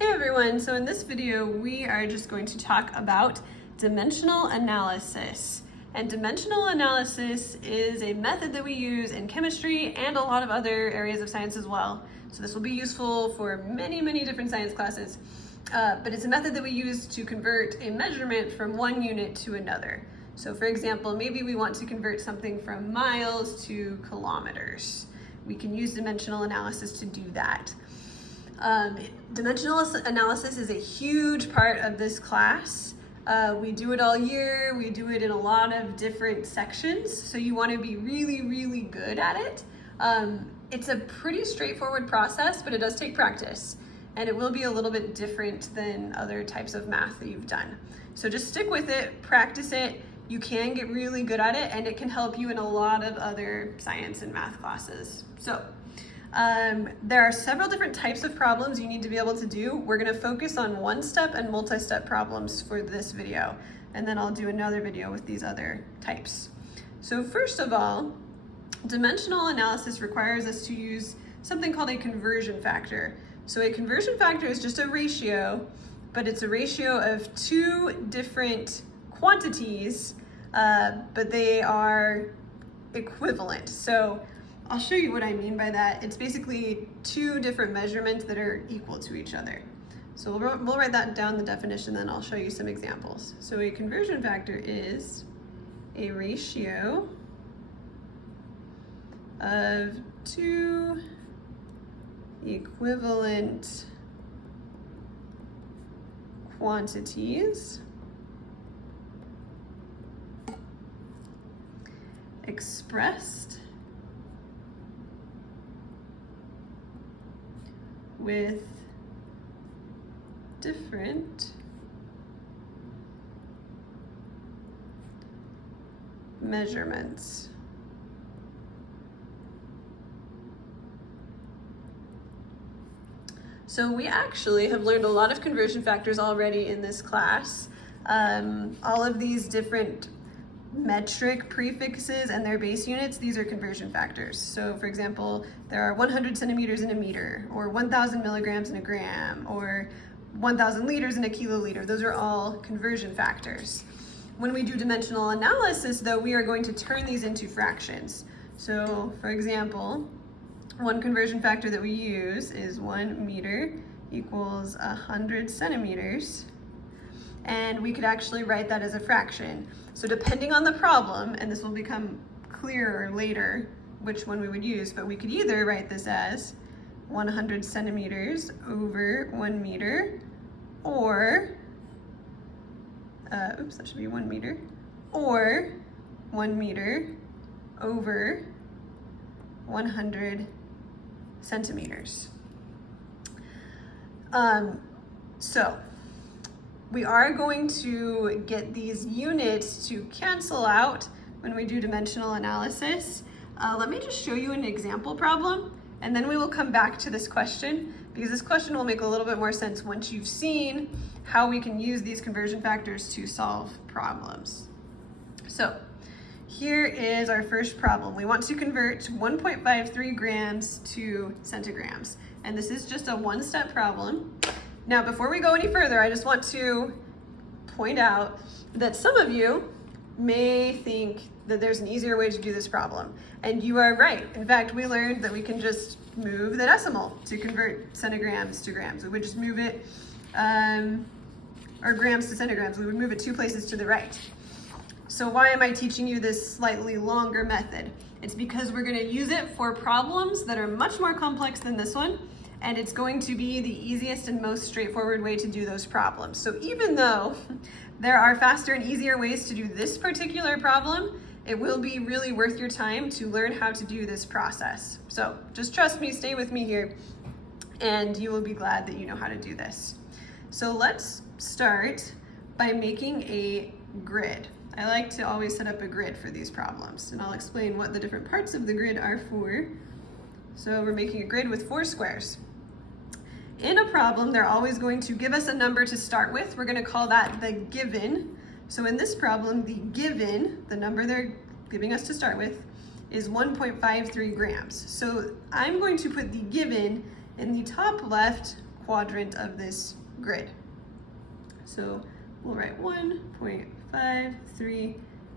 Hey everyone, so in this video we are just going to talk about dimensional analysis. And dimensional analysis is a method that we use in chemistry and a lot of other areas of science as well. So this will be useful for many different science classes. But it's a method that we use to convert a measurement from one unit to another. So for example, maybe we want to convert something from miles to kilometers. We can use dimensional analysis to do that. Dimensional analysis is a huge part of this class. We do it all year. We do it in a lot of different sections. So you want to be really good at it. It's a pretty straightforward process, but it does take practice. And it will be a little bit different than other types of math that you've done. So just stick with it, practice it. You can get really good at it, and it can help you in a lot of other science and math classes. So there are several different types of problems you need to be able to do. We're going to focus on one-step and multi-step problems for this video, and then I'll do another video with these other types. So first of all, dimensional analysis requires us to use something called a conversion factor. So a conversion factor is just a ratio, but it's a ratio of two different quantities, but they are equivalent. So I'll show you what I mean by that. It's basically two different measurements that are equal to each other. So we'll write that down, the definition, then I'll show you some examples. So a conversion factor is a ratio of two equivalent quantities expressed with different measurements. So we actually have learned a lot of conversion factors already in this class. All of these different metric prefixes and their base units, these are conversion factors. So for example, there are 100 centimeters in a meter, or 1,000 milligrams in a gram, or 1,000 liters in a kiloliter. Those are all conversion factors. When we do dimensional analysis, though, we are going to turn these into fractions. So for example, one conversion factor that we use is 1 meter equals 100 centimeters. And we could actually write that as a fraction. So depending on the problem, and this will become clearer later which one we would use, but we could either write this as 100 centimeters over 1 meter, or, that should be 1 meter, or 1 meter over 100 centimeters. So we are going to get these units to cancel out when we do dimensional analysis. Let me just show you an example problem, and then we will come back to this question, because this question will make a little bit more sense once you've seen how we can use these conversion factors to solve problems. So here is our first problem. We want to convert 1.53 grams to centigrams, and this is just a one-step problem. Now, before we go any further, I just want to point out that some of you may think that there's an easier way to do this problem, and you are right. In fact, we learned that we can just move the decimal to convert centigrams to grams. We would just move it, or grams to centigrams, we would move it 2 places to the right. So why am I teaching you this slightly longer method? It's because we're gonna use it for problems that are much more complex than this one, and it's going to be the easiest and most straightforward way to do those problems. So even though there are faster and easier ways to do this particular problem, it will be really worth your time to learn how to do this process. So just trust me, stay with me here, and you will be glad that you know how to do this. So let's start by making a grid. I like to always set up a grid for these problems, and I'll explain what the different parts of the grid are for. So we're making a grid with 4 squares. In a problem, they're always going to give us a number to start with. We're going to call that the given. So in this problem, the given, the number they're giving us to start with, is 1.53 grams. So I'm going to put the given in the top left quadrant of this grid. So we'll write 1.53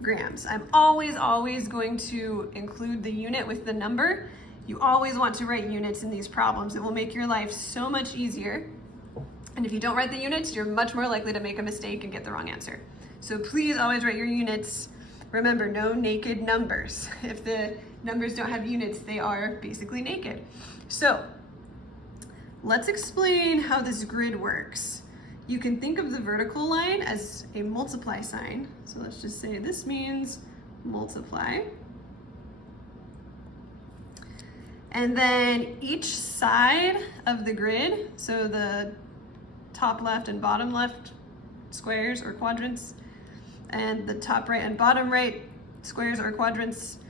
grams. I'm always going to include the unit with the number. You always want to write units in these problems. It will make your life so much easier. And if you don't write the units, you're much more likely to make a mistake and get the wrong answer. So please always write your units. Remember, no naked numbers. If the numbers don't have units, they are basically naked. So let's explain how this grid works. You can think of the vertical line as a multiply sign. So let's just say this means multiply. And then each side of the grid, so the top left and bottom left squares or quadrants, and the top right and bottom right squares or quadrants,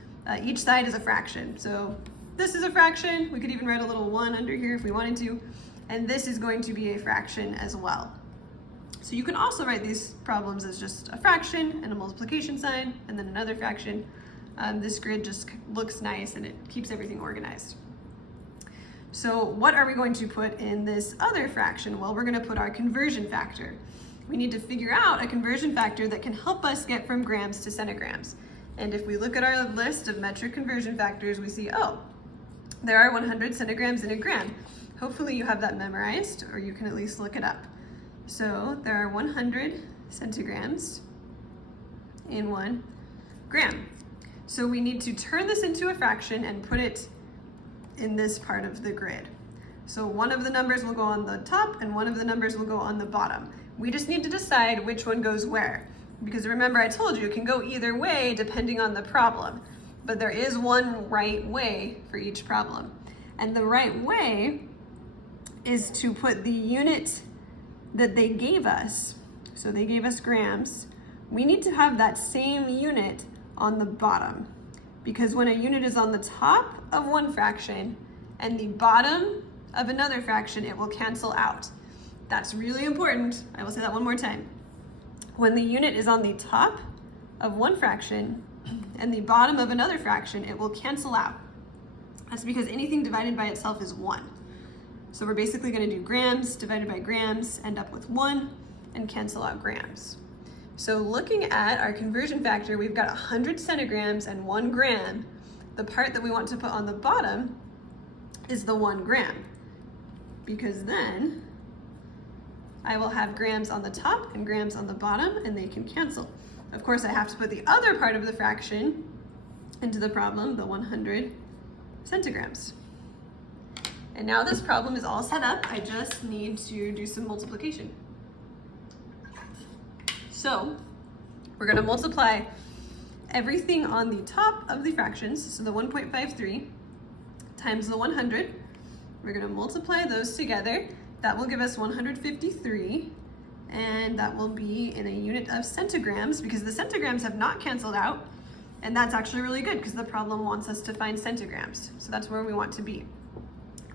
each side is a fraction. So this is a fraction. We could even write a little 1 under here if we wanted to. And this is going to be a fraction as well. So you can also write these problems as just a fraction and a multiplication sign and then another fraction. This grid just looks nice and it keeps everything organized. So what are we going to put in this other fraction? Well, we're going to put our conversion factor. We need to figure out a conversion factor that can help us get from grams to centigrams. And if we look at our list of metric conversion factors, we see, oh, there are 100 centigrams in a gram. Hopefully you have that memorized, or you can at least look it up. So there are 100 centigrams in 1 gram. So we need to turn this into a fraction and put it in this part of the grid. So one of the numbers will go on the top and one of the numbers will go on the bottom. We just need to decide which one goes where. Because remember, I told you it can go either way depending on the problem. But there is one right way for each problem. And the right way is to put the unit that they gave us, so they gave us grams, we need to have that same unit on the bottom. Because when a unit is on the top of one fraction and the bottom of another fraction, it will cancel out. That's really important. I will say that one more time. When the unit is on the top of one fraction and the bottom of another fraction, it will cancel out. That's because anything divided by itself is 1. So we're basically going to do grams divided by grams, end up with 1, and cancel out grams. So looking at our conversion factor, we've got 100 centigrams and 1 gram. The part that we want to put on the bottom is the 1 gram, because then I will have grams on the top and grams on the bottom, and they can cancel. Of course, I have to put the other part of the fraction into the problem, the 100 centigrams. And now this problem is all set up. I just need to do some multiplication. So we're going to multiply everything on the top of the fractions, so the 1.53 times the 100. We're going to multiply those together. That will give us 153, and that will be in a unit of centigrams because the centigrams have not canceled out, and that's actually really good because the problem wants us to find centigrams. So that's where we want to be.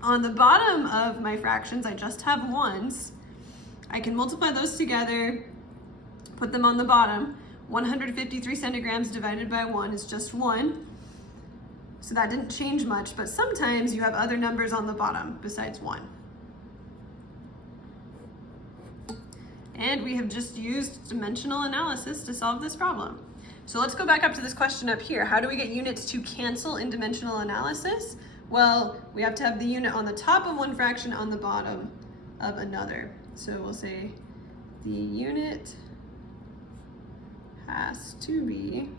On the bottom of my fractions, I just have 1s. I can multiply those together, put them on the bottom. 153 centigrams divided by 1 is just 1. So that didn't change much, but sometimes you have other numbers on the bottom besides 1. And we have just used dimensional analysis to solve this problem. So let's go back up to this question up here. How do we get units to cancel in dimensional analysis? Well, we have to have the unit on the top of one fraction on the bottom of another. So we'll say the unit has to be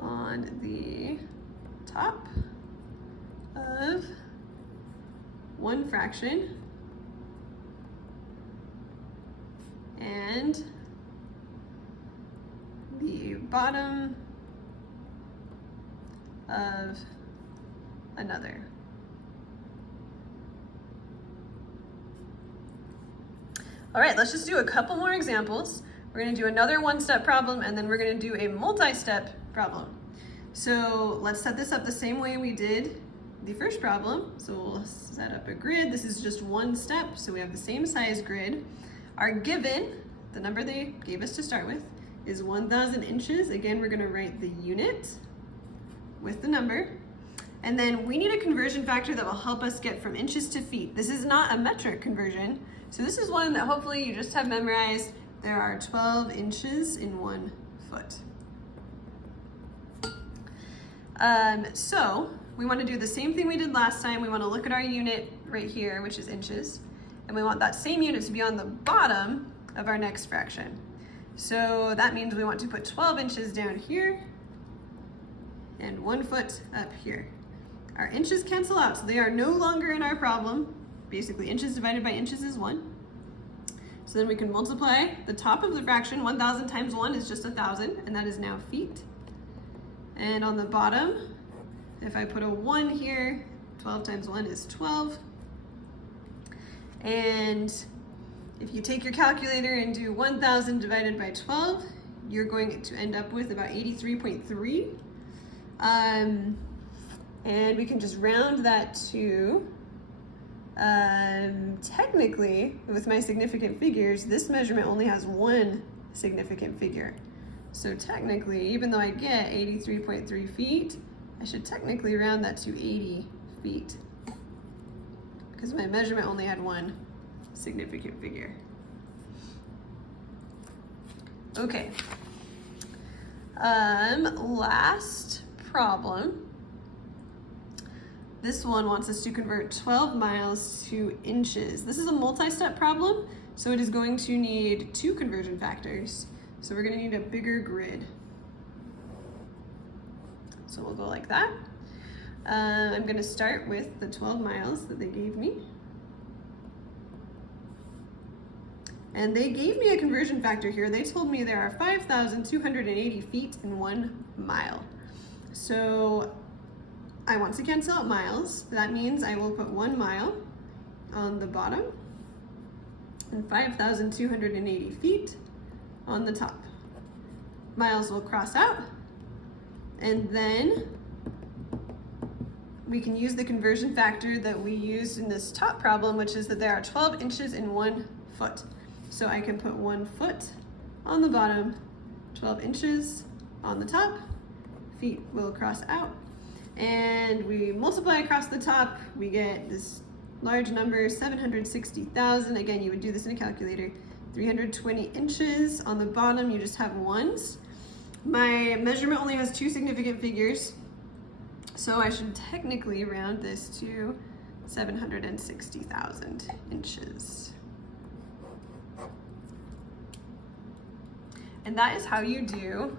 on the top of one fraction and the bottom of another. All right, let's just do a couple more examples. We're going to do another one-step problem, and then we're going to do a multi-step problem. So let's set this up the same way we did the first problem. So we'll set up a grid. This is just one step, so we have the same size grid. Our given, the number they gave us to start with, is 1,000 inches. Again, we're going to write the unit with the number. And then we need a conversion factor that will help us get from inches to feet. This is not a metric conversion. So this is one that hopefully you just have memorized. There are 12 inches in 1 foot. So we want to do the same thing we did last time. We want to look at our unit right here, which is inches. And we want that same unit to be on the bottom of our next fraction. So that means we want to put 12 inches down here and 1 foot up here. Our inches cancel out, so they are no longer in our problem. Basically, inches divided by inches is 1. So then we can multiply the top of the fraction. 1,000 times 1 is just 1,000, and that is now feet. And on the bottom, if I put a 1 here, 12 times 1 is 12. And if you take your calculator and do 1,000 divided by 12, you're going to end up with about 83.3. And we can just round that to, technically, with my significant figures, this measurement only has 1 significant figure. So technically, even though I get 83.3 feet, I should technically round that to 80 feet because my measurement only had 1 significant figure. Okay. Last problem. This one wants us to convert 12 miles to inches. This is a multi-step problem, so it is going to need 2 conversion factors. So we're going to need a bigger grid. So we'll go like that. I'm going to start with the 12 miles that they gave me. And they gave me a conversion factor here. They told me there are 5,280 feet in 1 mile. So I want to cancel out miles. That means I will put 1 mile on the bottom and 5,280 feet on the top. Miles will cross out, and then we can use the conversion factor that we used in this top problem, which is that there are 12 inches in 1 foot. So I can put 1 foot on the bottom, 12 inches on the top, feet will cross out, and we multiply across the top, we get this large number, 760,000. Again, you would do this in a calculator. 320 inches. On the bottom, you just have ones. My measurement only has 2 significant figures, so I should technically round this to 760,000 inches. And that is how you do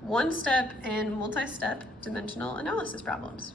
one-step and multi-step dimensional analysis problems.